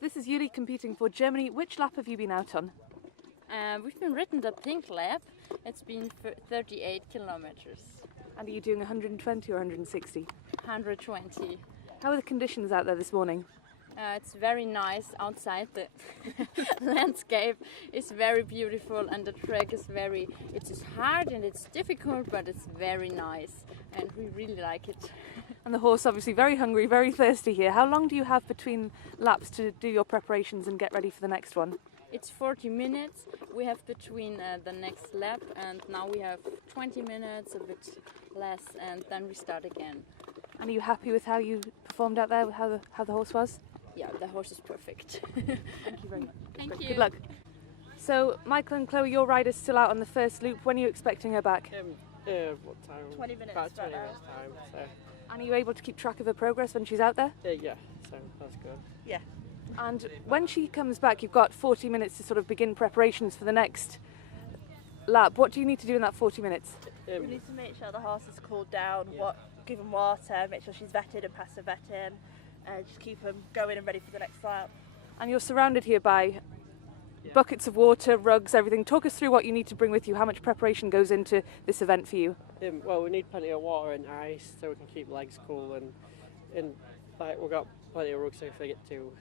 This is Yuli competing for Germany. Which lap have you been out on? We've been ridden the pink lap. It's been 38 kilometers. And are you doing 120 or 160? 120. How are the conditions out there this morning? It's very nice outside. The landscape is very beautiful and the track is it is hard and it's difficult, but it's very nice and we really like it. And the horse obviously very hungry, very thirsty here. How long do you have between laps to do your preparations and get ready for the next one? It's 40 minutes we have between the next lap, and now we have 20 minutes, a bit less, and then we start again. And are you happy with how you performed out there, how the horse was? Yeah, the horse is perfect. Thank you very much. Thank you. Good luck. So, Michael and Chloe, your rider's still out on the first loop. When are you expecting her back? What time? 20 minutes. About 20 minutes time. So. And are you able to keep track of her progress when she's out there? Yeah, so that's good. Yeah. And when she comes back, you've got 40 minutes to sort of begin preparations for the next lap. What do you need to do in that 40 minutes? We need to make sure the horse is cooled down, give him water, make sure she's vetted and pass her vetting, just keep them going and ready for the next lap. And you're surrounded here by buckets of water, rugs, everything. Talk us through what you need to bring with you. How much preparation goes into this event for you? Well, we need plenty of water and ice so we can keep legs cool, and like we've got plenty of rugs so if they get too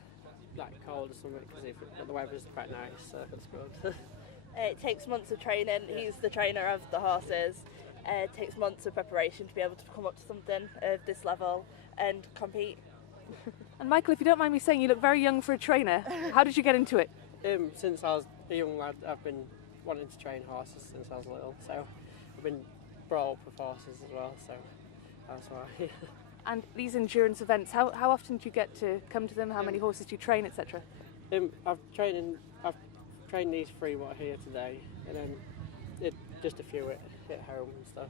cold or something, because the weather's quite nice, so that's good. It takes months of training. He's the trainer of the horses. It takes months of preparation to be able to come up to something of this level and compete. And Michael, if you don't mind me saying, you look very young for a trainer. How did you get into it? Since I was a young lad, I've been wanting to train horses since I was little, so I've been brought up with horses as well, so that's why. And these endurance events, how often do you get to come to them? How many horses do you train, etc.? I've trained these 3 what are here today, and then just a few at home and stuff.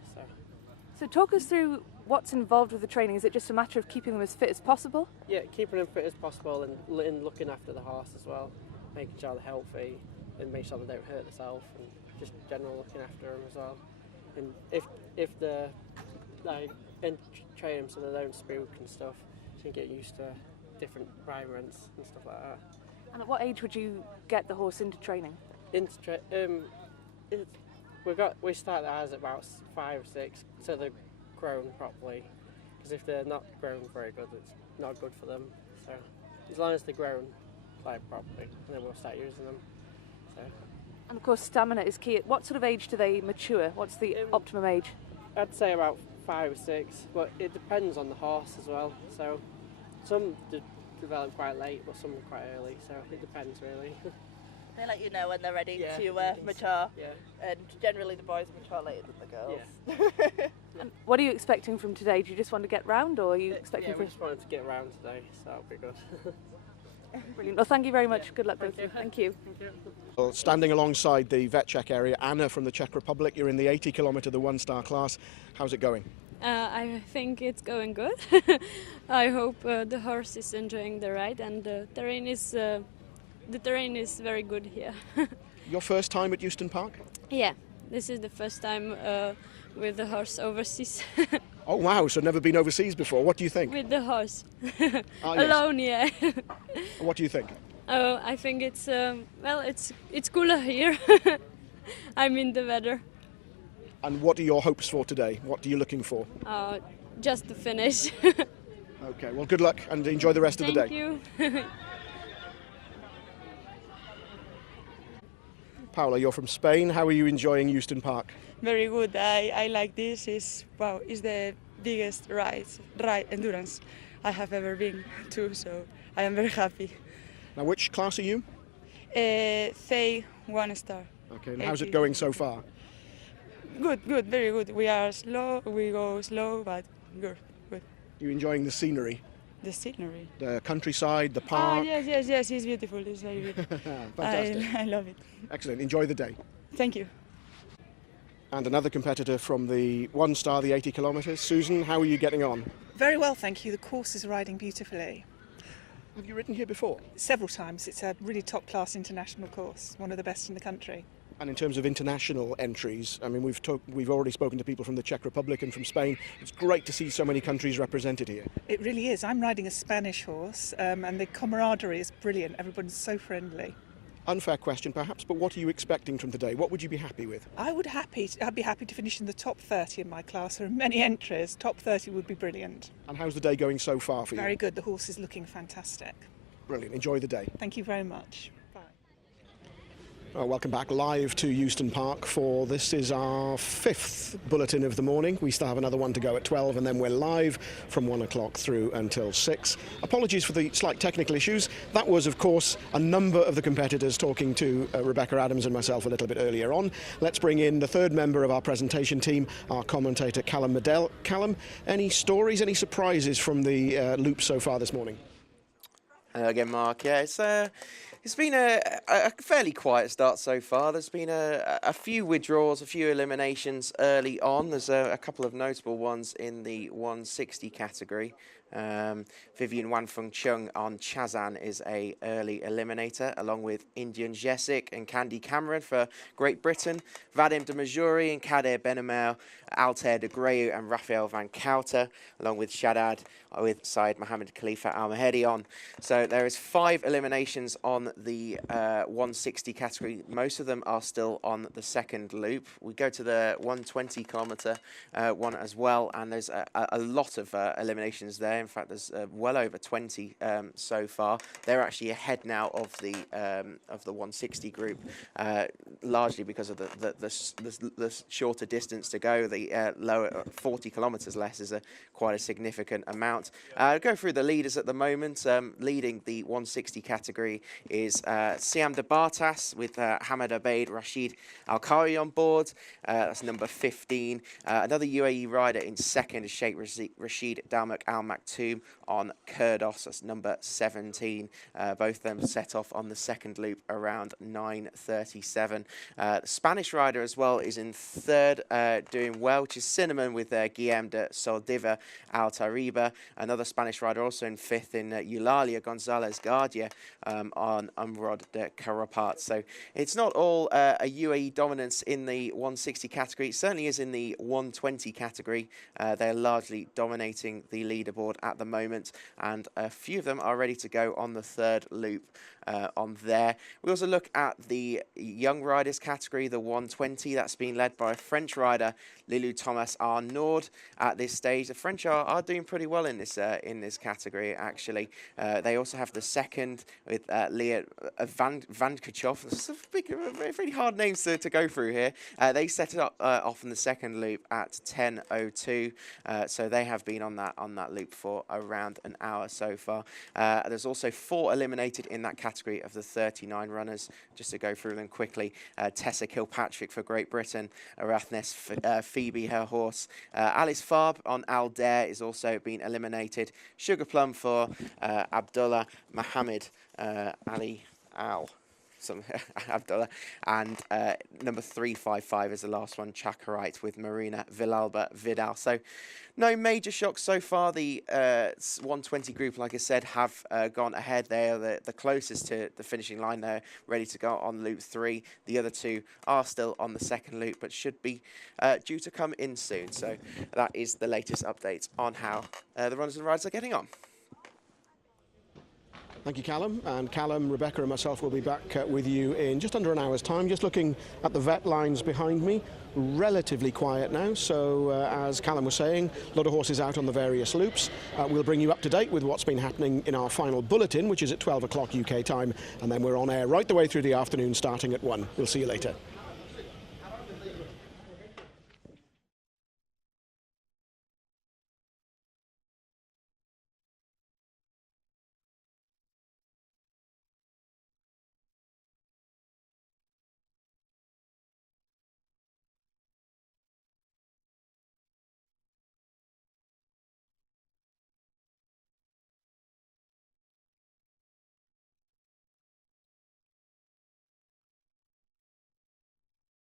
So talk us through what's involved with the training. Is it just a matter of keeping them as fit as possible? Yeah, keeping them fit as possible and looking after the horse as well, making sure they're healthy and make sure they don't hurt themselves, and just general looking after them as well. And if they're and train them so they don't spook and stuff, so you can get used to different environments and stuff like that. And at what age would you get the horse into training? We start ours at about 5 or 6, so they're grown properly. Because if they're not grown very good, it's not good for them. So as long as they're grown properly, and then we'll start using them. So. And of course, stamina is key. At what sort of age do they mature? What's the optimum age? I'd say about 5 or 6, but it depends on the horse as well. So some develop quite late, but some quite early. So it depends really. They let you know when they're ready to mature, and generally the boys mature later than the girls. Yeah. And what are you expecting from today? Do you just want to get round, or are you expecting? We just wanted to get round today, so that'll be good. Brilliant. Well, thank you very much. Good luck, both of you. Thank you. Well, standing alongside the vet check area, Anna from the Czech Republic. You're in the 80 kilometre, the 1-star class. How's it going? I think it's going good. I hope the horse is enjoying the ride, and the terrain is very good here. Your first time at Euston Park? Yeah, this is the first time with the horse overseas. Oh wow, so never been overseas before. What do you think? With the horse. Yes. Alone, yeah. What do you think? I think it's it's cooler here. I'm in the weather. And what are your hopes for today? What are you looking for? Just to finish. Okay, well good luck and enjoy the rest of the day. Thank you. Paula, you're from Spain. How are you enjoying Euston Park? Very good. I like this. It's the biggest ride endurance I have ever been to, so I am very happy. Now, which class are you? Say 1-star. Okay, and how's it going so far? Good, very good. We go slow, but good. You enjoying the scenery? The scenery. The countryside, the park? Yes, it's beautiful. It's very beautiful. Fantastic. I love it. Excellent. Enjoy the day. Thank you. And another competitor from the 1-star, the 80 kilometres. Susan, how are you getting on? Very well, thank you. The course is riding beautifully. Have you ridden here before? Several times. It's a really top-class international course, one of the best in the country. And in terms of international entries, I mean, we've already spoken to people from the Czech Republic and from Spain. It's great to see so many countries represented here. It really is. I'm riding a Spanish horse, and the camaraderie is brilliant. Everyone's so friendly. Unfair question perhaps, but what are you expecting from today? What would you be happy with? I'd be happy to finish in the top 30 in my class. There are many entries. Top 30 would be brilliant. And how's the day going so far for you? Very good. The horse is looking fantastic. Brilliant. Enjoy the day. Thank you very much. Bye. Welcome back live to Euston Park for this is our 5th bulletin of the morning. We still have another one to go at 12 and then we're live from 1 o'clock through until 6. Apologies for the slight technical issues. That was, of course, a number of the competitors talking to Rebecca Adams and myself a little bit earlier on. Let's bring in the third member of our presentation team, our commentator Callum Medell. Callum, any stories, any surprises from the loop so far this morning? Hello again, Mark. Yeah, it's been a fairly quiet start so far. There's been a few withdrawals, a few eliminations early on. There's a couple of notable ones in the 160 category. Vivian Wanfeng Chung on Chazan is a early eliminator, along with Indian Jessic and Candy Cameron for Great Britain, Vadim de Majuri and Kader Benamel, Altair de Greu and Rafael van Kouter, along with Shaddad with Syed Mohammed Khalifa Al Mahedi on. So there is 5 eliminations on the 160 category. Most of them are still on the second loop. We go to the 120 kilometre one as well, and there's a lot of eliminations there. In fact, there's well over 20 so far. They're actually ahead now of the 160 group, largely because of the shorter distance to go. The lower 40 kilometres less is quite a significant amount. Go through the leaders at the moment. Leading the 160 category is Siam de Bartas with Hamad Abeid Rashid Al-Khari on board. That's number 15. Another UAE rider in second is Sheikh Rashid Dalmak Al Maktoum on Kurdos. That's number 17. Both of them set off on the second loop around 9:37. The Spanish rider as well is in third, doing well, which is Cinnamon with Guillem de Soldiva Al Tariba. Another Spanish rider also in fifth in Eulalia Gonzalez Guardia on Umrod de Carapat. So it's not all a UAE dominance in the 160 category. It certainly is in the 120 category. They're largely dominating the leaderboard at the moment, and a few of them are ready to go on the third loop on there. We also look at the young riders category, the 120. That's being led by a French rider, Lilou Thomas Arnaud. At this stage, the French are doing pretty well in this category, actually. They also have the second with Leah Van Kachov. It's really hard names to go through here. They set it up off in the second loop at 10:02, so they have been on that loop for around an hour so far. There's also 4 eliminated in that category of the 39 runners. Just to go through them quickly: Tessa Kilpatrick for Great Britain, Arathnes Phoebe, her horse. Alice Farb on Al Dare is also been eliminated. Sugar Plum for Abdullah Mohammed Ali Al. Abdullah, and number 355 is the last one, Chakarite with Marina Villalba Vidal. So no major shocks so far. The 120 group, like I said, have gone ahead. They are the closest to the finishing line. They're ready to go on loop 3. The other 2 are still on the second loop, but should be due to come in soon. So that is the latest update on how the runners and riders are getting on. Thank you, Callum. And Callum, Rebecca and myself will be back with you in just under an hour's time. Just looking at the vet lines behind me, relatively quiet now. So as Callum was saying, a lot of horses out on the various loops. We'll bring you up to date with what's been happening in our final bulletin, which is at 12 o'clock UK time. And then we're on air right the way through the afternoon, starting at 1. We'll see you later.